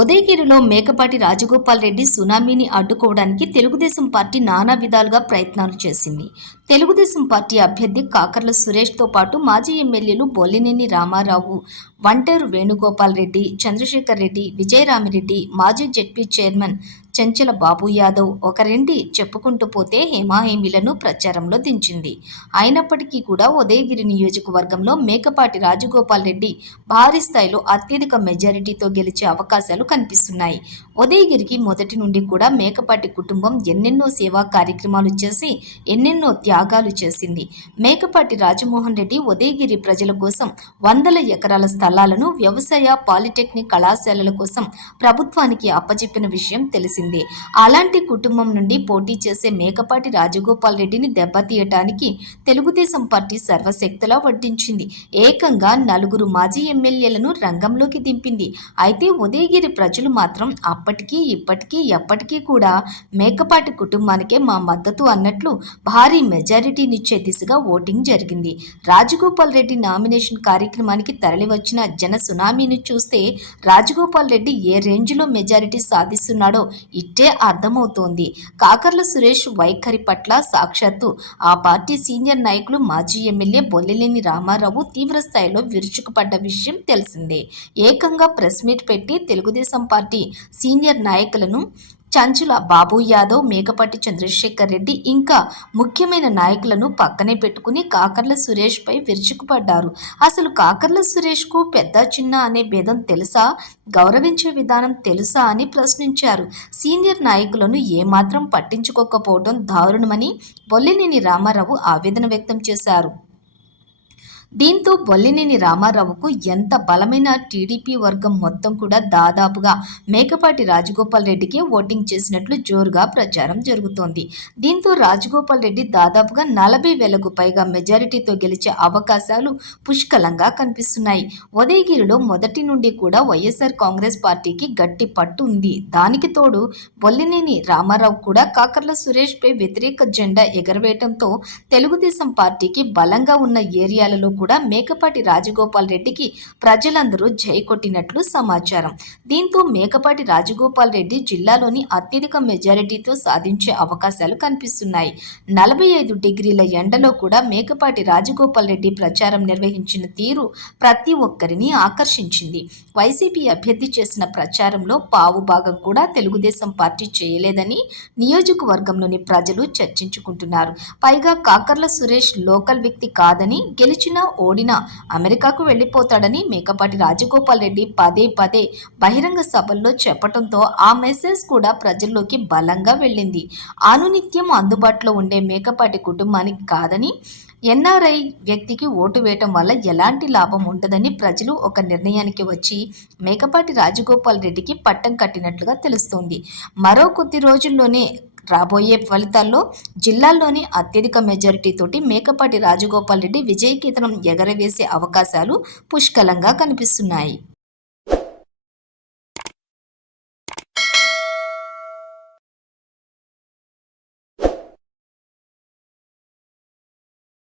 ఉదయగిరిలో మేకపాటి రాజగోపాల్ రెడ్డి సునామీని అడ్డుకోవడానికి తెలుగుదేశం పార్టీ నానా విధాలుగా ప్రయత్నాలు చేసింది. తెలుగుదేశం పార్టీ అభ్యర్థి కాకర్ల సురేష్తో పాటు మాజీ ఎమ్మెల్యేలు బొల్లినేని రామారావు, వంటేరు వేణుగోపాల్ రెడ్డి, చంద్రశేఖర్ రెడ్డి, విజయరామిరెడ్డి, మాజీ జెడ్పీ చైర్మన్ చెంచల బాబు యాదవ్ ఒకరేంటి చెప్పుకుంటూ పోతే హేమాహేమీలను ప్రచారంలో దించింది. అయినప్పటికీ కూడా ఉదయగిరి నియోజకవర్గంలో మేకపాటి రాజగోపాల్ రెడ్డి భారీ స్థాయిలో అత్యధిక మెజారిటీతో గెలిచే అవకాశాలు కనిపిస్తున్నాయి. ఉదయగిరికి మొదటి నుండి కూడా మేకపాటి కుటుంబం ఎన్నెన్నో సేవా కార్యక్రమాలు చేసి ఎన్నెన్నో త్యాగాలు చేసింది. మేకపాటి రాజమోహన్ రెడ్డి ఉదయగిరి ప్రజల కోసం వందల ఎకరాల స్థలాలను వ్యవసాయ, పాలిటెక్నిక్ కళాశాలల కోసం ప్రభుత్వానికి అప్పచెప్పిన విషయం తెలిసిందే. అలాంటి కుటుంబం నుండి పోటీ చేసే మేకపాటి రాజగోపాల్ రెడ్డిని దెబ్బతీయటానికి తెలుగుదేశం పార్టీ సర్వశక్తులా వడ్డించింది. ఏకంగా 4 మాజీ ఎమ్మెల్యేలను రంగంలోకి దింపింది. అయితే ఉదయగిరి ప్రజలు మాత్రం అప్పటికీ ఇప్పటికీ ఎప్పటికీ కూడా మేకపాటి కుటుంబానికే మా మద్దతు అన్నట్లు భారీ మెజారిటీనిచ్చే దిశగా ఓటింగ్ జరిగింది. రాజగోపాల్ రెడ్డి నామినేషన్ కార్యక్రమానికి తరలివచ్చిన జన సునామీని చూస్తే రాజగోపాల్ రెడ్డి ఏ రేంజ్లో మెజారిటీ సాధిస్తున్నాడో ఇట్టే అర్థమవుతోంది. కాకర్ల సురేష్ వైఖరి పట్ల సాక్షాత్తు ఆ పార్టీ సీనియర్ నాయకులు మాజీ ఎమ్మెల్యే బొల్లినేని రామారావు తీవ్రస్థాయిలో విరుచుకుపడ్డ విషయం తెలిసిందే. ఏకంగా ప్రెస్ మీట్ పెట్టి తెలుగుదేశం పార్టీ సీనియర్ నాయకులను చంచుల బాబు యాదవ్, మేకపాటి చంద్రశేఖర్ రెడ్డి ఇంకా ముఖ్యమైన నాయకులను పక్కనే పెట్టుకుని కాకర్ల సురేష్ పై విరుచుకుపడ్డారు. అసలు కాకర్ల సురేష్కు పెద్ద చిన్న అనే భేదం తెలుసా, గౌరవించే విధానం తెలుసా అని ప్రశ్నించారు. సీనియర్ నాయకులను ఏమాత్రం పట్టించుకోకపోవడం దారుణమని బొల్లినేని రామారావు ఆవేదన వ్యక్తం చేశారు. దీంతో బొల్లినేని రామారావుకు ఎంత బలమైన టీడీపీ వర్గం మొత్తం కూడా దాదాపుగా మేకపాటి రాజగోపాల్ రెడ్డికే ఓటింగ్ చేసినట్లు జోరుగా ప్రచారం జరుగుతోంది. దీంతో రాజగోపాల్ రెడ్డి దాదాపుగా 40,000కు పైగా మెజారిటీతో గెలిచే అవకాశాలు పుష్కలంగా కనిపిస్తున్నాయి. ఉదయగిరిలో మొదటి నుండి కూడా వైఎస్ఆర్ కాంగ్రెస్ పార్టీకి గట్టి పట్టు ఉంది. దానికి తోడు బొల్లినేని రామారావు కూడా కాకర్ల సురేష్ పై వ్యతిరేక జెండా ఎగరవేయడంతో తెలుగుదేశం పార్టీకి బలంగా ఉన్న ఏరియాలలో కూడా మేకపాటి రాజగోపాల్ రెడ్డికి ప్రజలందరూ జై కొట్టినట్లు సమాచారం. దీంతో మేకపాటి రాజగోపాల్ రెడ్డి జిల్లాలోని అత్యధిక మెజారిటీతో సాధించే అవకాశాలు కనిపిస్తున్నాయి. 45 డిగ్రీల ఎండలో కూడా మేకపాటి రాజగోపాల్ రెడ్డి ప్రచారం నిర్వహించిన తీరు ప్రతి ఒక్కరిని ఆకర్షించింది. వైసీపీ అభ్యర్థి చేసిన ప్రచారంలో పావు భాగం కూడా తెలుగుదేశం పార్టీ చేయలేదని నియోజకవర్గంలోని ప్రజలు చర్చించుకుంటున్నారు. పైగా కాకర్ల సురేష్ లోకల్ వ్యక్తి కాదని, గెలిచినా ఓడినా అమెరికాకు వెళ్లిపోతాడని మేకపాటి రాజగోపాల్ రెడ్డి పదే పదే బహిరంగ సభల్లో చెప్పడంతో ఆ మెసేజ్ కూడా ప్రజల్లోకి బలంగా వెళ్ళింది. అనునిత్యం అందుబాటులో ఉండే మేకపాటి కుటుంబానికి కాదని, ఎన్ఆర్ఐ వ్యక్తికి ఓటు వేయటం వల్ల ఎలాంటి లాభం ఉండదని ప్రజలు ఒక నిర్ణయానికి వచ్చి మేకపాటి రాజగోపాల్ రెడ్డికి పట్టం కట్టినట్లుగా తెలుస్తోంది. మరో కొద్ది రోజుల్లోనే రాబోయే ఫలితాల్లో జిల్లాల్లోని అత్యధిక మెజారిటీతోటి మేకపాటి రాజగోపాల్ రెడ్డి విజయకేతనం ఎగరవేసే అవకాశాలు పుష్కలంగా కనిపిస్తున్నాయి.